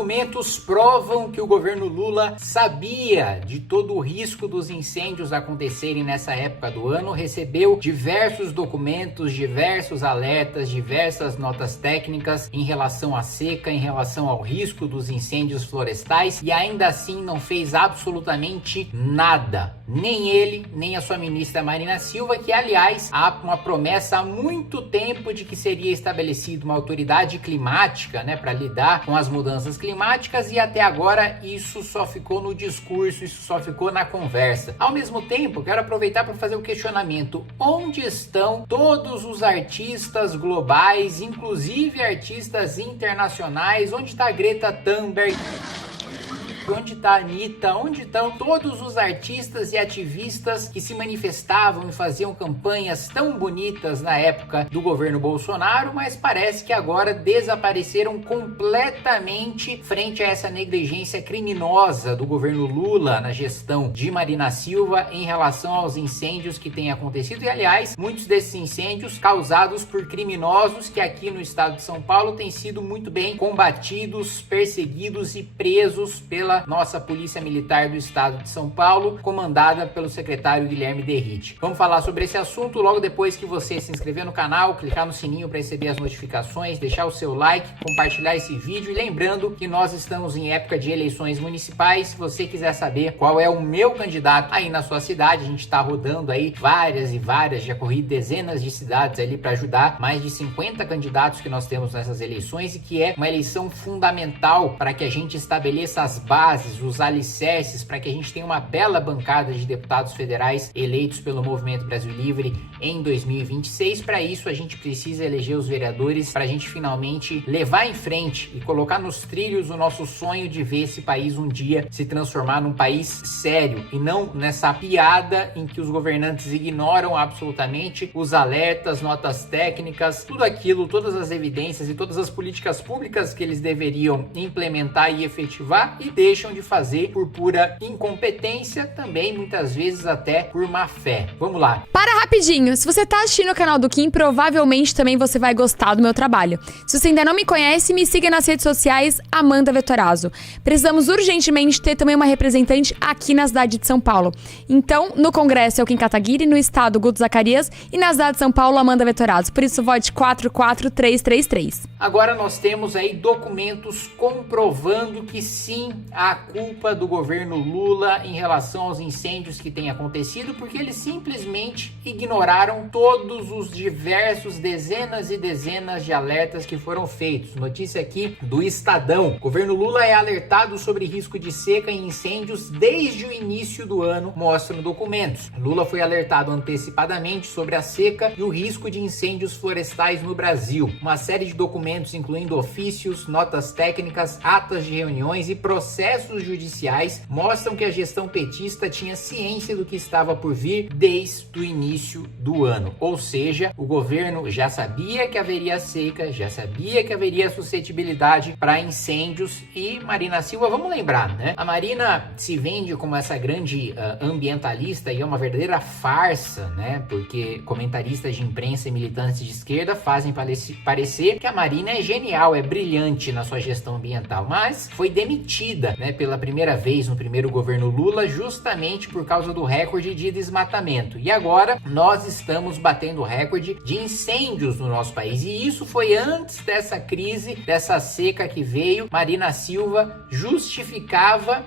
Documentos provam que o governo Lula sabia de todo o risco dos incêndios acontecerem nessa época do ano, recebeu diversos documentos, diversos alertas, diversas notas técnicas em relação à seca, em relação ao risco dos incêndios florestais e ainda assim não fez absolutamente nada. Nem ele, nem a sua ministra Marina Silva, que aliás há uma promessa há muito tempo de que seria estabelecida uma autoridade climática, para lidar com as mudanças climáticas, e até agora isso só ficou no discurso, isso só ficou na conversa. Ao mesmo tempo, quero aproveitar para fazer o questionamento: onde estão todos os artistas globais, inclusive artistas internacionais? Onde está Greta Thunberg? Onde está a Anitta? Onde estão todos os artistas e ativistas que se manifestavam e faziam campanhas tão bonitas na época do governo Bolsonaro, mas parece que agora desapareceram completamente frente a essa negligência criminosa do governo Lula na gestão de Marina Silva em relação aos incêndios que têm acontecido. E aliás, muitos desses incêndios causados por criminosos que aqui no estado de São Paulo têm sido muito bem combatidos, perseguidos e presos pela nossa Polícia Militar do Estado de São Paulo, comandada pelo secretário Guilherme Derrite. Vamos falar sobre esse assunto logo depois que você se inscrever no canal, clicar no sininho para receber as notificações, deixar o seu like, compartilhar esse vídeo, e lembrando que nós estamos em época de eleições municipais. Se você quiser saber qual é o meu candidato aí na sua cidade, a gente está rodando aí várias, já corri dezenas de cidades ali para ajudar mais de 50 candidatos que nós temos nessas eleições, e que é uma eleição fundamental para que a gente estabeleça as bases, os alicerces, para que a gente tenha uma bela bancada de deputados federais eleitos pelo Movimento Brasil Livre em 2026. Para isso, a gente precisa eleger os vereadores para a gente finalmente levar em frente e colocar nos trilhos o nosso sonho de ver esse país um dia se transformar num país sério, e não nessa piada em que os governantes ignoram absolutamente os alertas, notas técnicas, tudo aquilo, todas as evidências e todas as políticas públicas que eles deveriam implementar e efetivar, e deixam de fazer por pura incompetência, também muitas vezes até por má fé. Vamos lá. Para rapidinho, se você tá assistindo o canal do Kim, provavelmente também você vai gostar do meu trabalho. Se você ainda não me conhece, me siga nas redes sociais, Amanda Vettorazzo. Precisamos urgentemente ter também uma representante aqui na cidade de São Paulo. Então, no Congresso é o Kim Kataguiri, no estado Guto Zacarias, e na cidade de São Paulo, Amanda Vettorazzo. Por isso, vote 44333. Agora nós temos aí documentos comprovando que sim, há culpa do governo Lula em relação aos incêndios que têm acontecido, porque eles simplesmente ignoraram todos os diversos dezenas e dezenas de alertas que foram feitos. Notícia aqui do Estadão: o governo Lula é alertado sobre risco de seca e incêndios desde o início do ano, mostram documentos. Lula foi alertado antecipadamente sobre a seca e o risco de incêndios florestais no Brasil. Uma série de documentos, incluindo ofícios, notas técnicas, atas de reuniões e processos judiciais, mostram que a gestão petista tinha ciência do que estava por vir desde o início do ano. Ou seja, o governo já sabia que haveria seca, já sabia que haveria suscetibilidade para incêndios, e Marina Silva, vamos lembrar, A Marina se vende como essa grande ambientalista, e é uma verdadeira farsa, Porque comentaristas de imprensa e militantes de esquerda fazem parecer que a Marina é genial, é brilhante na sua gestão ambiental, mas foi demitida, pela primeira vez no primeiro governo Lula, justamente por causa do recorde de desmatamento. E agora nós estamos batendo recorde de incêndios no nosso país. E isso foi antes dessa crise, dessa seca que veio. Marina Silva justificava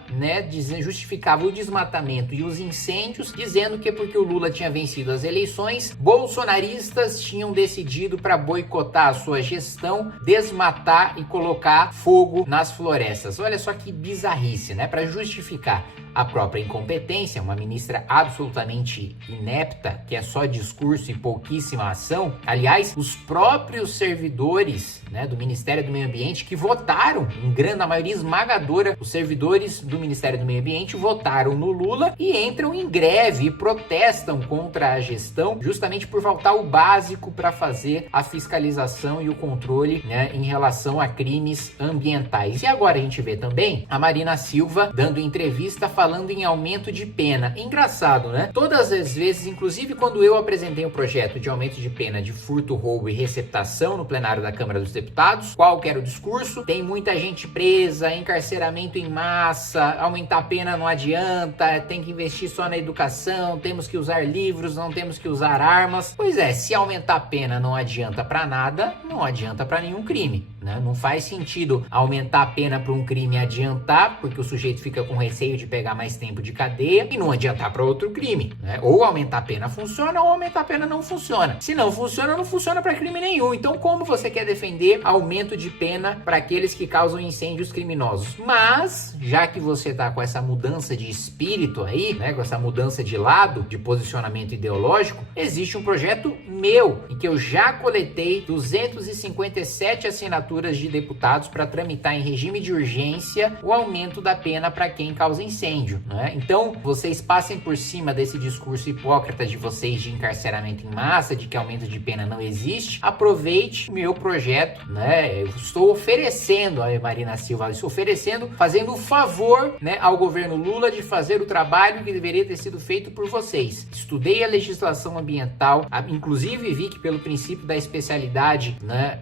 o desmatamento e os incêndios, dizendo que porque o Lula tinha vencido as eleições, bolsonaristas tinham decidido para boicotar a sua gestão, desmatar e colocar fogo nas florestas. Olha só que bizarrice, Para justificar a própria incompetência, uma ministra absolutamente inepta, que é só discurso e pouquíssima ação. Aliás, os próprios servidores do Ministério do Meio Ambiente que votaram, na maioria esmagadora, os servidores do Ministério do Meio Ambiente votaram no Lula e entram em greve e protestam contra a gestão, justamente por faltar o básico para fazer a fiscalização e o controle em relação a crimes ambientais. E agora a gente vê também a Marina Silva dando entrevista falando em aumento de pena. Engraçado, né? Todas as vezes, inclusive quando eu apresentei um projeto de aumento de pena de furto, roubo e receptação no plenário da Câmara dos Deputados, qual que era o discurso? Tem muita gente presa, encarceramento em massa, aumentar a pena não adianta, tem que investir só na educação, temos que usar livros, não temos que usar armas. Pois é, se aumentar a pena não adianta pra nada, não adianta pra nenhum crime, né? Não faz sentido aumentar a pena para um crime adiantar, porque o sujeito fica com receio de pegar mais tempo de cadeia, e não adiantar para outro crime, né? Ou aumentar a pena funciona, ou aumentar a pena não funciona. Se não funciona, não funciona para crime nenhum. Então, como você quer defender aumento de pena para aqueles que causam incêndios criminosos? Mas, já que você tá com essa mudança de espírito aí, né, com essa mudança de lado, de posicionamento ideológico, existe um projeto meu, em que eu já coletei 257 assinaturas de deputados para tramitar em regime de urgência o aumento da pena para quem causa incêndio, né? Então, vocês passem por cima desse discurso hipócrita de vocês de encarceramento em massa, de que aumento de pena não existe. Aproveite meu projeto, né? Eu estou oferecendo a Marina Silva, estou oferecendo, fazendo o favor, né, ao governo Lula de fazer o trabalho que deveria ter sido feito por vocês. Estudei a legislação ambiental, inclusive vi que pelo princípio da especialidade, né,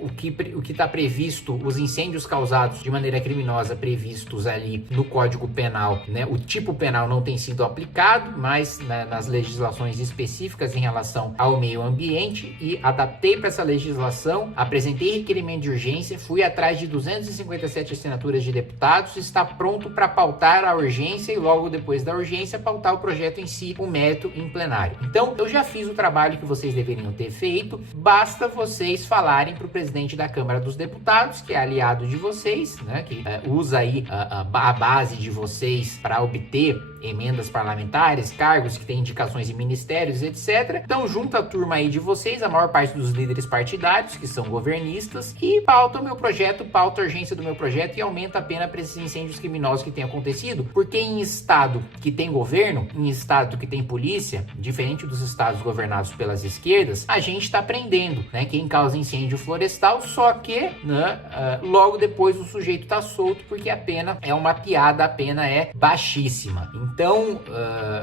o que está previsto, os incêndios causados de maneira criminosa previstos ali no Código Penal, né, o tipo penal não tem sido aplicado, mas, né, nas legislações específicas em relação ao meio ambiente, e adaptei para essa legislação, apresentei requerimento de urgência, fui atrás de 257 assinaturas de deputados, está pronto para pautar a urgência e logo depois da urgência pautar o projeto em si, o mérito em plenário. Então, eu já fiz o trabalho que vocês deveriam ter feito, basta vocês falarem para o presidente da Câmara dos Deputados, que é aliado de vocês, né, que usa aí a base de vocês para obter emendas parlamentares, cargos que têm indicações em ministérios, etc. Então, junta a turma aí de vocês, a maior parte dos líderes partidários, que são governistas, e pauta o meu projeto, pauta a urgência do meu projeto e aumenta a pena para esses incêndios criminosos que têm acontecido, porque em estado que tem governo, em estado que tem polícia, diferente dos estados governados pelas esquerdas, a gente está prendendo, né, quem causa incêndio florestal, só que, né, logo depois o sujeito está solto porque a pena é uma piada, a pena é baixíssima. Então,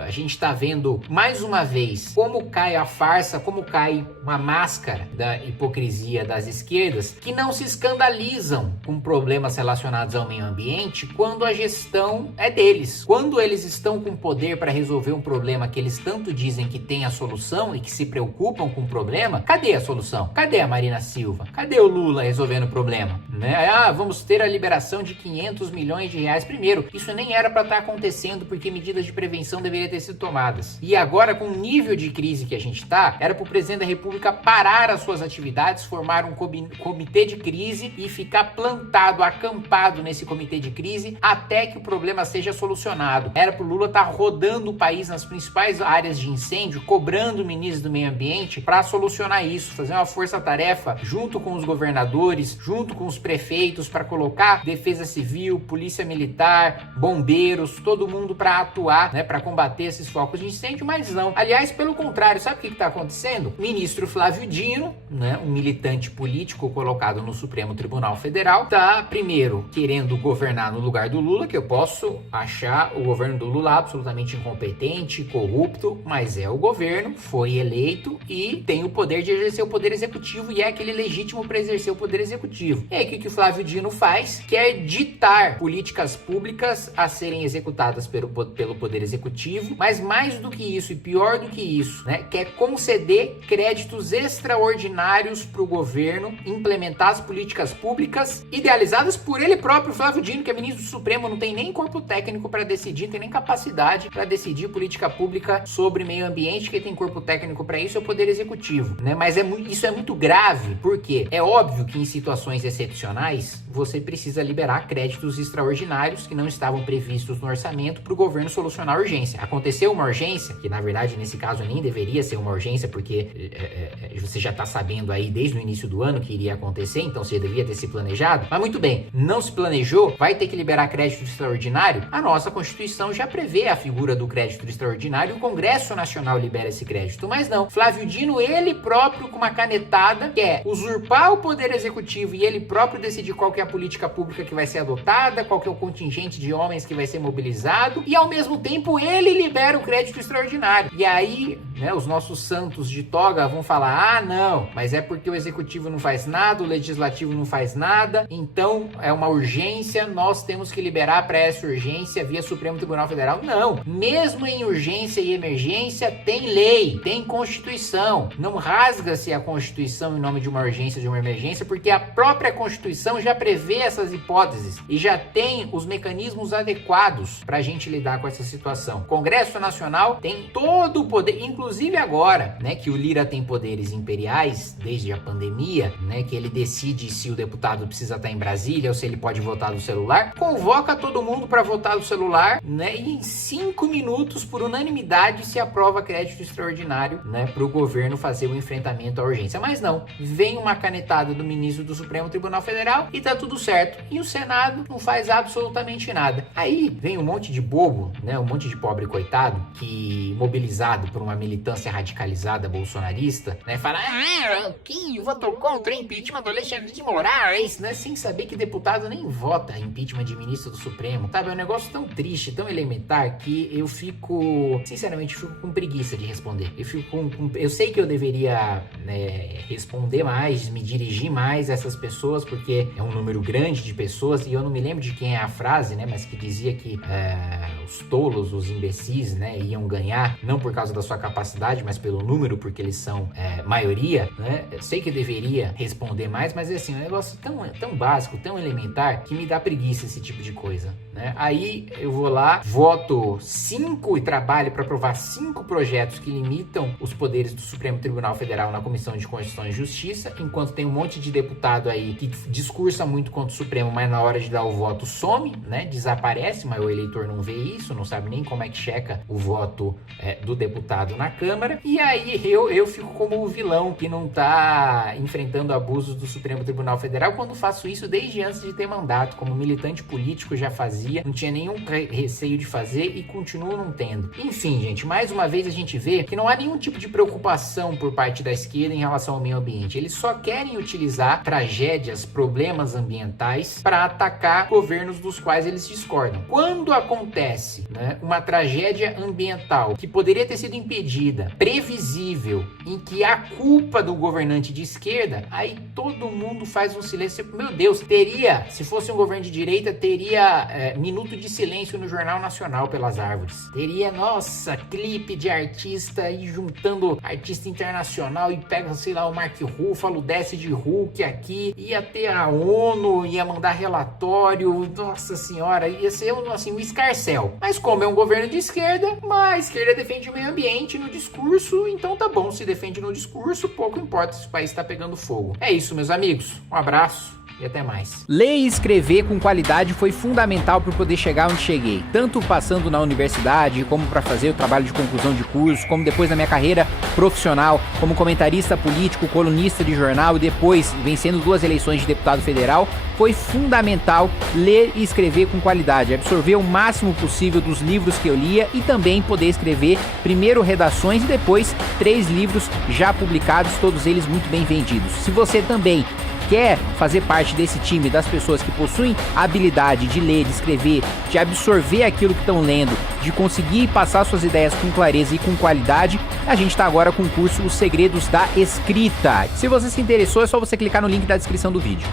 a gente está vendo mais uma vez como cai a farsa, como cai uma máscara da hipocrisia das esquerdas, que não se escandalizam com problemas relacionados ao meio ambiente quando a gestão é deles. Quando eles estão com poder para resolver um problema que eles tanto dizem que tem a solução e que se preocupam com o problema, cadê a solução? Cadê a Marina Silva? Cadê o Lula resolvendo o problema? Né? Vamos ter a liberação de 500 milhões de reais. Primeiro, isso nem era para estar acontecendo porque medidas de prevenção deveriam ter sido tomadas. E agora, com o nível de crise que a gente está, era para o presidente da República parar as suas atividades, formar um comitê de crise e ficar plantado, acampado nesse comitê de crise até que o problema seja solucionado. Era para o Lula estar rodando o país nas principais áreas de incêndio, cobrando o ministro do meio ambiente para solucionar isso, fazer uma força-tarefa junto com os governadores, junto com os prefeitos, para colocar defesa civil, polícia militar, bombeiros, todo mundo para atuar, né, para combater esses focos de incêndio, mas não. Aliás, pelo contrário, sabe o que está acontecendo? Ministro Flávio Dino, né, um militante político colocado no Supremo Tribunal Federal, está primeiro querendo governar no lugar do Lula, que eu posso achar o governo do Lula absolutamente incompetente, corrupto, mas é o governo, foi eleito e tem o poder de exercer o poder executivo e é aquele legítimo para exercer o poder executivo. E aí, o que o Flávio Dino faz? Quer ditar políticas públicas a serem executadas pelo poder executivo, mas mais do que isso e pior do que isso, né, quer conceder créditos extraordinários para o governo implementar as políticas públicas idealizadas por ele próprio. Flávio Dino, que é ministro do Supremo, não tem nem corpo técnico para decidir, não tem nem capacidade para decidir política pública sobre meio ambiente. Quem tem corpo técnico para isso é o poder executivo, né? Mas isso é muito grave, porque é óbvio que em situações excepcionais você precisa liberar créditos extraordinários que não estavam previstos no orçamento para o governo solucionar a urgência. Aconteceu uma urgência, que na verdade nesse caso nem deveria ser uma urgência, porque você já está sabendo aí desde o início do ano que iria acontecer, então você devia ter se planejado. Mas muito bem, não se planejou, vai ter que liberar crédito extraordinário? A nossa Constituição já prevê a figura do crédito extraordinário, o Congresso Nacional libera esse crédito, mas não. Flávio Dino, ele próprio, com uma canetada, quer usurpar o poder executivo e ele próprio próprio decidir qual que é a política pública que vai ser adotada, qual que é o contingente de homens que vai ser mobilizado, e ao mesmo tempo ele libera o crédito extraordinário. E aí, né, os nossos santos de toga vão falar, ah, não, mas é porque o executivo não faz nada, o legislativo não faz nada, então é uma urgência, nós temos que liberar para essa urgência via Supremo Tribunal Federal. Não, mesmo em urgência e emergência tem lei, tem Constituição, não rasga-se a Constituição em nome de uma urgência, de uma emergência, porque a própria Constituição já prevê essas hipóteses e já tem os mecanismos adequados para a gente lidar com essa situação. O Congresso Nacional tem todo o poder, inclusive agora, né, que o Lira tem poderes imperiais desde a pandemia, né, que ele decide se o deputado precisa estar em Brasília ou se ele pode votar do celular, convoca todo mundo para votar do celular, né, e em 5 minutos, por unanimidade, se aprova crédito extraordinário, né, para o governo fazer o enfrentamento à urgência. Mas não, vem uma canetada do ministro do Supremo Tribunal Federal e tá tudo certo. E o Senado não faz absolutamente nada. Aí vem um monte de bobo, né, um monte de pobre coitado, que mobilizado por uma militância radicalizada bolsonarista, né, fala, que votou contra o impeachment do Alexandre de Moraes, né, sem saber que deputado nem vota impeachment de ministro do Supremo, sabe? É um negócio tão triste, tão elementar, que eu fico, sinceramente, fico com preguiça de responder. Eu sei que eu deveria, né, responder mais, me dirigir mais a essas pessoas, porque é um número grande de pessoas, e eu não me lembro de quem é a frase, né, mas que dizia que os tolos, os imbecis, né, iam ganhar, não por causa da sua capacidade, mas pelo número, porque eles são maioria, né? Eu sei que eu deveria responder mais, mas é assim, um negócio tão básico, tão elementar, que me dá preguiça esse tipo de coisa, né? Aí eu vou lá, voto 5 e trabalho para aprovar 5 projetos que limitam os poderes do Supremo Tribunal Federal na Comissão de Constituição e Justiça, enquanto tem um monte de deputado aí que discursa muito contra o Supremo, mas na hora de dar o voto some, né? Desaparece, mas o eleitor não vê isso, não sabe nem como é que checa o voto do deputado na Câmara. E aí eu fico como o vilão que não tá enfrentando abusos do Supremo Tribunal Federal, quando faço isso desde antes de ter mandato, como militante político já fazia, não tinha nenhum receio de fazer e continuo não tendo. Enfim, gente, mais uma vez a gente vê que não há nenhum tipo de preocupação por parte da esquerda em relação ao meio ambiente. Eles só querem utilizar tragédias, problemas ambientais para atacar governos dos quais eles discordam. Quando acontece, né, uma tragédia ambiental que poderia ter sido impedida, previsível, em que há culpa do governante de esquerda, aí todo mundo faz um silêncio. Meu Deus, teria, se fosse um governo de direita, teria minuto de silêncio no Jornal Nacional pelas árvores. Teria, nossa, clipe de artista aí juntando artista internacional e pega, sei lá, o Mark Ruffalo, desce de Hulk aqui, ia ter a ONU, ia mandar relatório, nossa senhora, ia ser assim, um escarcéu. Mas como é um governo de esquerda, mas a esquerda defende o meio ambiente no discurso, então tá bom, se defende no discurso, pouco importa se o país tá pegando fogo. É isso, meus amigos, um abraço e até mais. Ler e escrever com qualidade foi fundamental para poder chegar onde cheguei, tanto passando na universidade, como para fazer o trabalho de conclusão de curso, como depois na minha carreira profissional, como comentarista político, colunista de jornal e depois vencendo 2 eleições de deputado federal. Foi fundamental ler e escrever com qualidade, absorver o máximo possível dos livros que eu lia e também poder escrever primeiro redações e depois 3 livros já publicados, todos eles muito bem vendidos. Se você também quer fazer parte desse time das pessoas que possuem a habilidade de ler, de escrever, de absorver aquilo que estão lendo, de conseguir passar suas ideias com clareza e com qualidade, a gente está agora com o curso Os Segredos da Escrita. Se você se interessou, é só você clicar no link da descrição do vídeo.